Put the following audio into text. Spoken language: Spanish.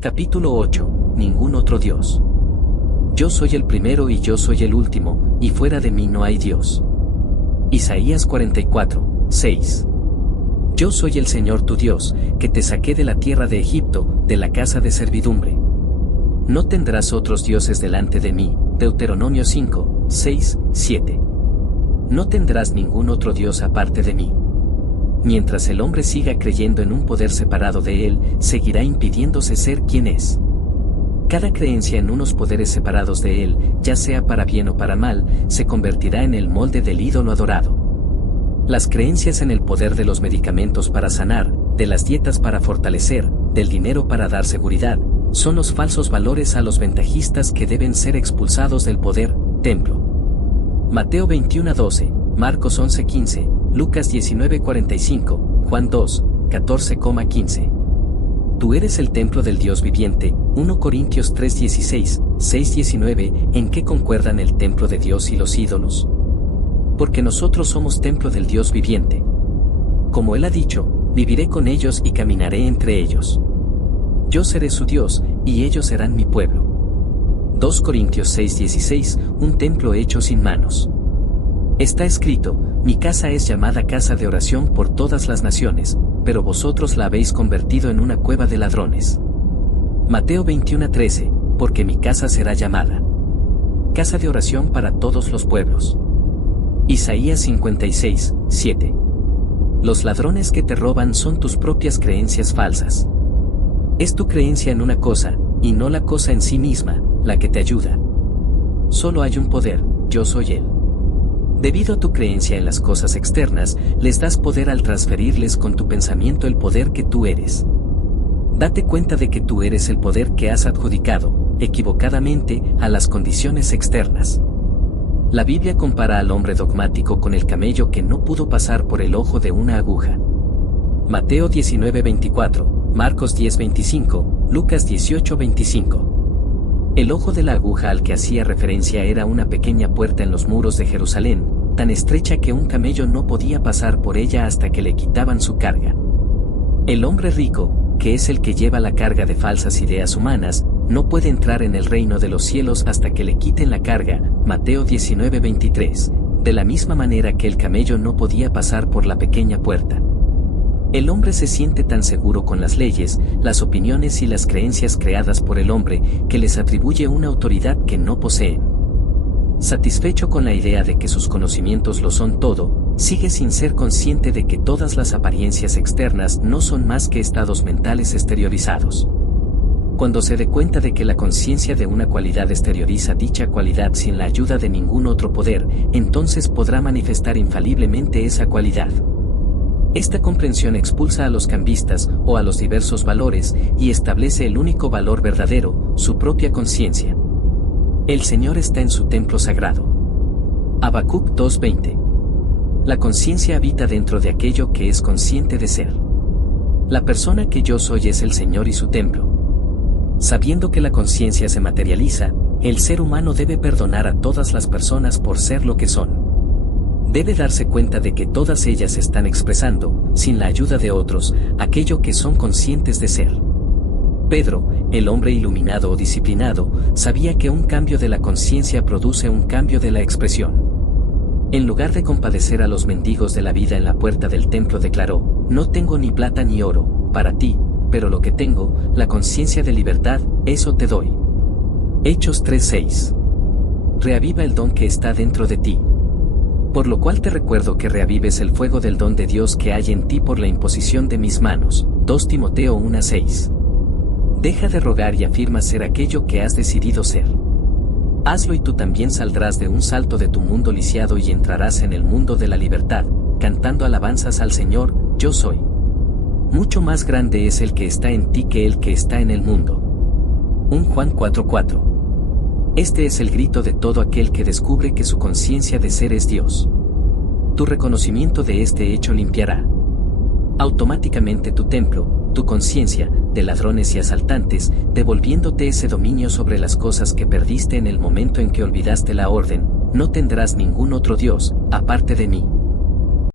Capítulo 8. Ningún otro Dios. Yo soy el primero y yo soy el último, y fuera de mí no hay Dios. Isaías 44, 6. Yo soy el Señor tu Dios, que te saqué de la tierra de Egipto, de la casa de servidumbre. No tendrás otros dioses delante de mí. Deuteronomio 5, 6, 7. No tendrás ningún otro Dios aparte de mí. Mientras el hombre siga creyendo en un poder separado de él, seguirá impidiéndose ser quien es. Cada creencia en unos poderes separados de él, ya sea para bien o para mal, se convertirá en el molde del ídolo adorado. Las creencias en el poder de los medicamentos para sanar, de las dietas para fortalecer, del dinero para dar seguridad, son los falsos valores a los ventajistas que deben ser expulsados del poder, templo. Mateo 21:12, Marcos 11:15, Lucas 19:45, Juan 2, 14,15. Tú eres el templo del Dios viviente, 1 Corintios 3:16, 6:19, ¿en qué concuerdan el templo de Dios y los ídolos? Porque nosotros somos templo del Dios viviente. Como Él ha dicho, viviré con ellos y caminaré entre ellos. Yo seré su Dios, y ellos serán mi pueblo. 2 Corintios 6:16, un templo hecho sin manos. Está escrito, mi casa es llamada casa de oración por todas las naciones, pero vosotros la habéis convertido en una cueva de ladrones. Mateo 21:13, porque mi casa será llamada casa de oración para todos los pueblos. Isaías 56, 7. Los ladrones que te roban son tus propias creencias falsas. Es tu creencia en una cosa, y no la cosa en sí misma, la que te ayuda. Solo hay un poder, yo soy Él. Debido a tu creencia en las cosas externas, les das poder al transferirles con tu pensamiento el poder que tú eres. Date cuenta de que tú eres el poder que has adjudicado, equivocadamente, a las condiciones externas. La Biblia compara al hombre dogmático con el camello que no pudo pasar por el ojo de una aguja. Mateo 19:24, Marcos 10:25, Lucas 18:25. El ojo de la aguja al que hacía referencia era una pequeña puerta en los muros de Jerusalén, tan estrecha que un camello no podía pasar por ella hasta que le quitaban su carga. El hombre rico, que es el que lleva la carga de falsas ideas humanas, no puede entrar en el reino de los cielos hasta que le quiten la carga, Mateo 19:23, de la misma manera que el camello no podía pasar por la pequeña puerta. El hombre se siente tan seguro con las leyes, las opiniones y las creencias creadas por el hombre, que les atribuye una autoridad que no poseen. Satisfecho con la idea de que sus conocimientos lo son todo, sigue sin ser consciente de que todas las apariencias externas no son más que estados mentales exteriorizados. Cuando se dé cuenta de que la conciencia de una cualidad exterioriza dicha cualidad sin la ayuda de ningún otro poder, entonces podrá manifestar infaliblemente esa cualidad. Esta comprensión expulsa a los cambistas o a los diversos valores y establece el único valor verdadero, su propia conciencia. El Señor está en su templo sagrado. Habacuc 2:20. La conciencia habita dentro de aquello que es consciente de ser. La persona que yo soy es el Señor y su templo. Sabiendo que la conciencia se materializa, el ser humano debe perdonar a todas las personas por ser lo que son. Debe darse cuenta de que todas ellas están expresando, sin la ayuda de otros, aquello que son conscientes de ser. Pedro, el hombre iluminado o disciplinado, sabía que un cambio de la conciencia produce un cambio de la expresión. En lugar de compadecer a los mendigos de la vida en la puerta del templo declaró, no tengo ni plata ni oro, para ti, pero lo que tengo, la conciencia de libertad, eso te doy. Hechos 3:6. Reaviva el don que está dentro de ti. Por lo cual te recuerdo que reavives el fuego del don de Dios que hay en ti por la imposición de mis manos. 2 Timoteo 1:6. Deja de rogar y afirma ser aquello que has decidido ser. Hazlo y tú también saldrás de un salto de tu mundo lisiado y entrarás en el mundo de la libertad, cantando alabanzas al Señor, yo soy. Mucho más grande es el que está en ti que el que está en el mundo. 1 Juan 4:4. Este es el grito de todo aquel que descubre que su conciencia de ser es Dios. Tu reconocimiento de este hecho limpiará automáticamente tu templo, tu conciencia, de ladrones y asaltantes, devolviéndote ese dominio sobre las cosas que perdiste en el momento en que olvidaste la orden, no tendrás ningún otro Dios, aparte de mí.